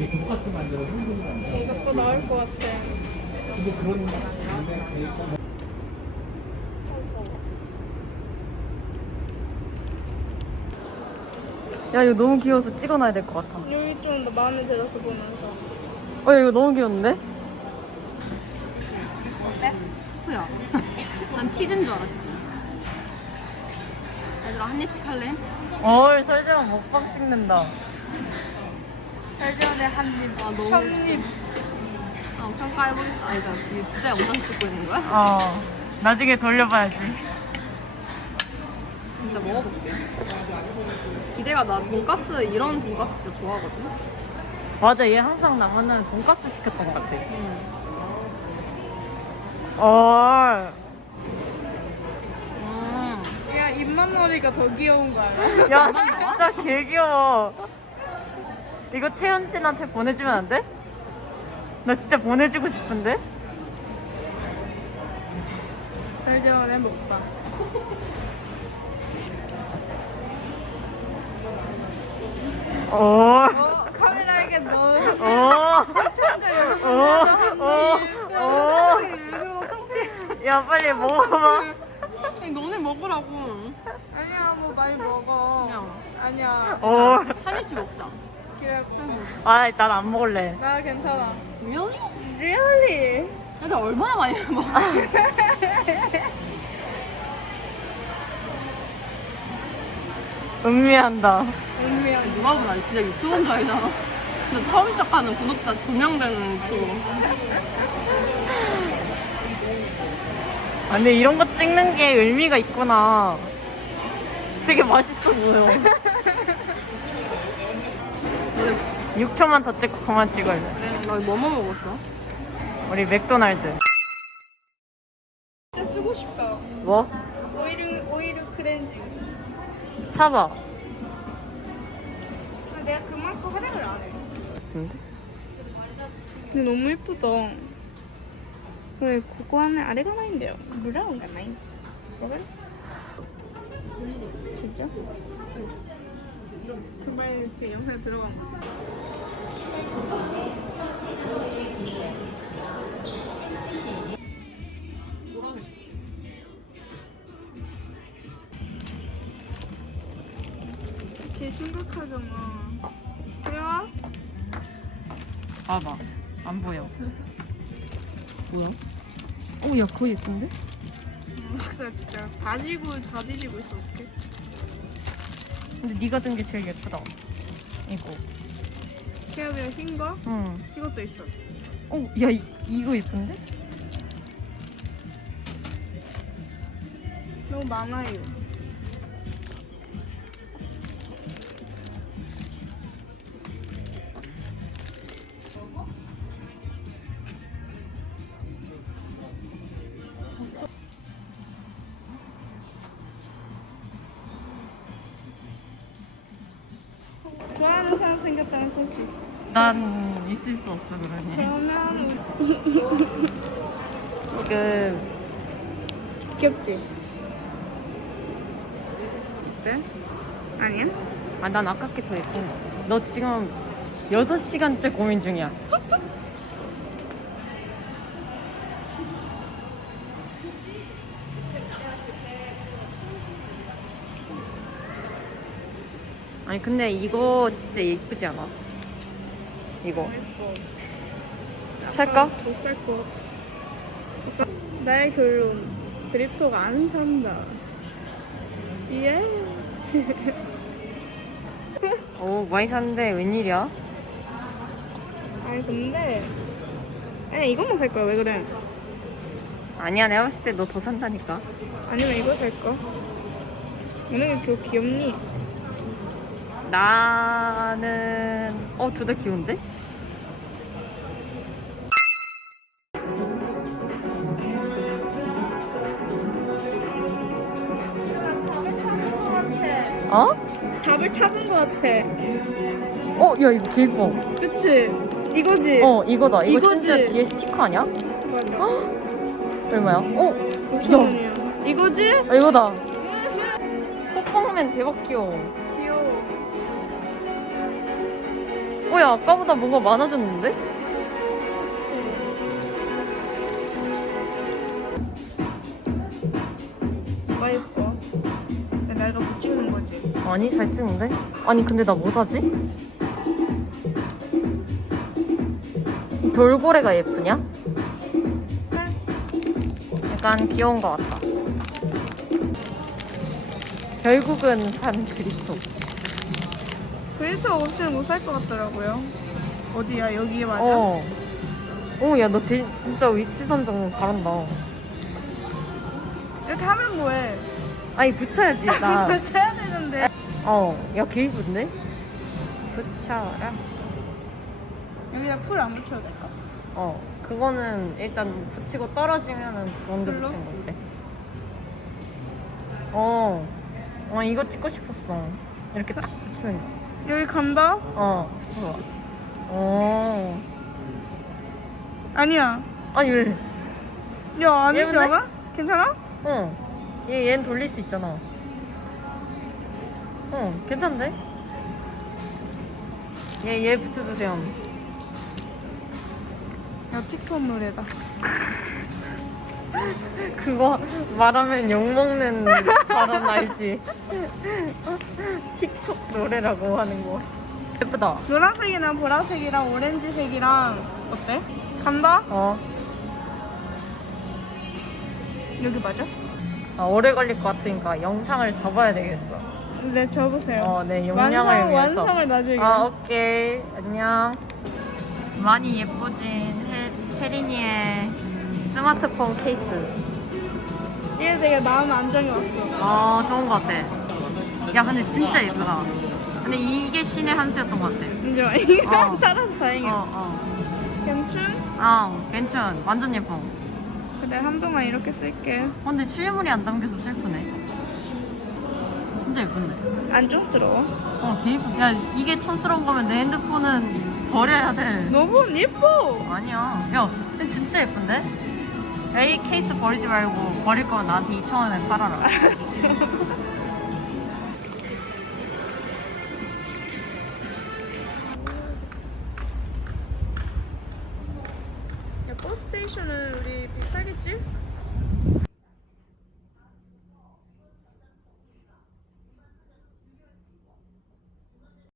이게 돈가스 만들어 안 돼. 이것도 나올 것 같아. 근데 그런 건데 야 이거 너무 귀여워서 찍어놔야 될 것 같아. 여기 좀 더 마음에 들어서 보면서. 어 이거 너무 귀여운데? 스프야. 난 치즈인 줄 알았지. 얘들아 한 입씩 할래? 어이 설지랑 먹방 찍는다. 헬지원의 한 입. 아 너무. 첫입. 아 평가해보겠다. 아니 나 지금 진짜 영상 찍고 있는 거야? 어 나중에 돌려봐야지. 진짜 먹어볼게. 기대가 나 돈가스 이런 돈가스 진짜 좋아하거든. 맞아 얘 항상 나 만나면 돈까스 시켰던 것 같아. 응. 어. 음. 야, 입만 놀이가 더 귀여운 거 알아? 야 진짜 개 귀여워. 이거 채연진한테 보내주면 안 돼? 나 진짜 보내주고 싶은데? 별저원의 먹방. 어. 어, 카메라에게 너. 어. 어. 어. 어. 이거 창피해. 야 빨리 먹어봐. 아니 너네 먹으라고. 아니야, 뭐 많이 먹어. 그냥 아니야. 어. 한 입씩 먹자. 아, 난 안 먹을래. 나 괜찮아. 미연이? Really? 애들 얼마나 많이 먹어? 음미한다. 은미야. 누가 보나 진짜 유튜브인 줄 알잖아. 진짜 처음 시작하는 구독자 두 명 되는 유튜브. 아, 근데 이런 거 찍는 게 의미가 있구나. 되게 맛있어 보여. 근데 6초만 더 찍고 그만 찍을래. 너 뭐뭐 먹었어? 우리 맥도날드. 진짜 쓰고 싶다. 뭐? 오일, 오일 크렌징. 사봐. 근데 내가 그만큼 활용을 안 해. 근데? 근데 너무 예쁘다. 왜 그거 하면 아래가 나인데요? 브라운가 나인. 먹을래? 진짜? 정말 지금 영상에 들어간 거지. 걔 심각하잖아. 그래요? 봐봐. 안 보여. 뭐야? 오, 야, 그거 예쁜데? 나 진짜 다지고 다 뒤지고 있어 어떡해 근데 네가 든 게 제일 예쁘다. 이거. 케어비랑 흰 거? 응. 이것도 있어 오, 야, 이, 이거 예쁜데? 너무 많아요 생겼다는 소식 난 있을 수 없어, 그러니. 그러면 지금 귀엽지? 어때? 아니야? 아, 난 아깝게 더 예쁜 거. 너 지금 6 시간째 고민 중이야. 아니, 근데 이거 진짜 예쁘지 않아? 이거. 살까? 못살것 같아 나의 결론 드립토가 안 산다 예 오, 많이 샀는데 웬일이야? 아니 근데 아니 이것만 살 거야 왜 그래 아니야, 내가 봤을 때 너 더 산다니까. 아니면 이거 살까 오늘 왜 이렇게 귀엽니 나는 어 둘 다 귀여운데? 어? 답을 찾은 것 같아 어, 야 이거 개 이뻐. 그치 이거지 어, 이거다. 이거 이거지? 심지어 뒤에 스티커 아니야? 맞아 얼마야? 어, 5천 원이야 이거지 아, 이거다. 뽀뽕맨 대박 귀여워. 귀여워 어, 야, 아까보다 뭐가 많아졌는데? 와 예뻐. 내가 못 찍는 거지. 아니, 잘 찍는데? 아니, 근데 나 뭐 사지? 이 돌고래가 예쁘냐? 약간 귀여운 것 같다. 결국은 산 그리스도. 그래서 없으면 못살 것 같더라고요. 어디야 여기에 맞아? 어. 오, 야, 너 대- 진짜 위치 선정 잘한다. 이렇게 하면 뭐해? 아니, 붙여야지, 나. 쳐야 되는데. 어, 야, 개 이쁜데? 붙여라. 여기다 풀 안 붙여도 될까? 어, 그거는 일단 붙이고 떨어지면은 그런데 별로? 붙이는 건데. 어, 어, 이거 찍고 싶었어. 이렇게 딱 붙이는 거. 여기 간다? 어, 좋아. 어, 아니야. 아니, 왜? 야 아니지? 않아? 괜찮아? 어, 얘, 얘는 돌릴 수 있잖아. 어, 괜찮은데? 얘, 얘 붙여주세요. 야 틱톡 노래다. 그거 말하면 욕먹는 발언 알지? 틱톡 노래라고 하는 거. 예쁘다. 노란색이랑 보라색이랑 오렌지색이랑 어때? 간다? 어. 여기 맞아? 아, 오래 걸릴 것 같으니까 영상을 접어야 되겠어. 네 적으세요. 어, 네, 용량을 완성, 위해서. 완성을 나중에. 아, 오케이. 안녕. 많이 예뻐진 해, 혜린이의 스마트폰 케이스. 얘 내가 마음 안정이 왔어. 어, 좋은 것 같아. 야, 근데 진짜 예쁘다. 근데 이게 신의 한 수였던 것 같아. 인정. 이거 어. 찾아서 다행이야. 어, 어. 괜춘? 아, 괜찮. 완전 예뻐. 그래 한동안 이렇게 쓸게. 어, 근데 실물이 안 담겨서 슬프네. 진짜 예쁜데. 안 쫑스러워? 어, 개 예쁘. 야, 이게 촌스러운 거면 내 핸드폰은 버려야 돼. 너무 예뻐. 아니야. 야, 근데 진짜 예쁜데? 야, 이 케이스 버리지 말고 버릴 거면 나한테 2,000원에 팔아라. 야 버스 스테이션은 우리 비슷하겠지?